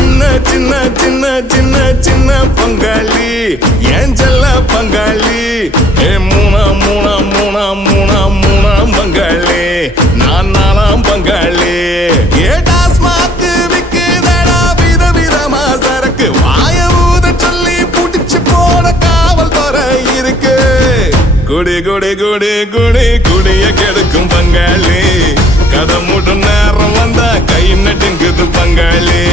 சின்ன சின்ன சின்ன சின்ன சின்ன பங்காளி ஏன் செல்ல பங்காளி ஏ மூணா மூணா மூணா மூணா மூணா பங்காளி நான் நாலாம் பங்காளி ஏ டாஸ்மாக்கு விக்குதடா விதவிதமா சரக்கு வாய ஊத சொல்லி புடிச்சு போட காவல் துறை இருக்கு குடி குடி குடி குடி குடிய கெடுக்கும் பங்காளி கதை மூட்டும் நேரம் வந்தா கை நட்டுங்குது பங்காளி